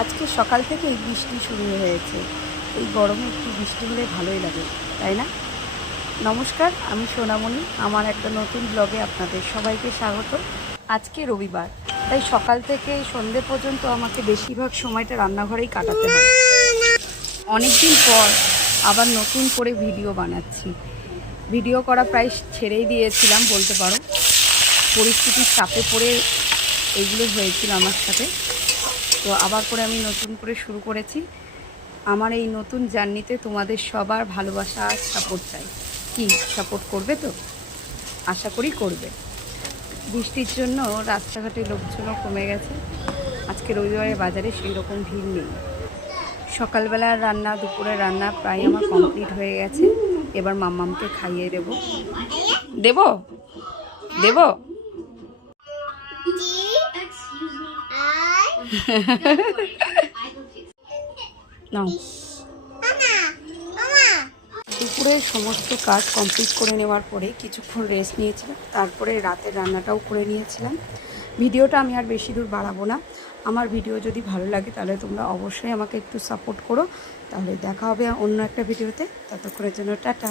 আজকে সকাল থেকেই বৃষ্টি শুরু হয়েছে। এই গরমে একটু বৃষ্টি হলে ভালোই লাগে, তাই না? নমস্কার, আমি সোনামণি। আমার একটা নতুন ব্লগে আপনাদের সবাইকে স্বাগত। আজকে রবিবার, তাই সকাল থেকে সন্ধে পর্যন্ত আমাকে বেশিরভাগ সময়টা রান্নাঘরেই কাটাতে হয়। অনেক দিন পর আবার নতুন করে ভিডিও বানাচ্ছি। ভিডিও করা প্রায় ছেড়েই দিয়েছিলাম বলতে পারো। পরিস্থিতির চাপে পড়ে এইগুলো হয়েছিল আমার সাথে। তো আবার করে আমি নতুন করে শুরু করেছি। আমার এই নতুন জার্নিতে তোমাদের সবার ভালোবাসা আর সাপোর্ট চাই। কি সাপোর্ট করবে তো? আশা করি করবে। বৃষ্টির জন্য রাস্তাঘাটে লোকজনও কমে গেছে। আজকে রবিবারে বাজারে সেই রকম ভিড় নেই। সকালবেলার রান্না, দুপুরের রান্না প্রায় আমার কমপ্লিট হয়ে গেছে। এবার মাম্মামকে খাইয়ে দেব। দেব দেব নাও। দুপুরের সমস্ত কাজ কমপ্লিট করে নেওয়ার পরে কিছুক্ষণ রেস্ট নিয়েছিলাম, তারপরে রাতের রান্নাটাও করে নিয়েছিলাম। ভিডিওটা আমি আর বেশি দূর বাড়াবো না। আমার ভিডিও যদি ভালো লাগে তাহলে তোমরা অবশ্যই আমাকে একটু সাপোর্ট করো। তাহলে দেখা হবে অন্য একটা ভিডিওতে। ততক্ষণের জন্য টাটা।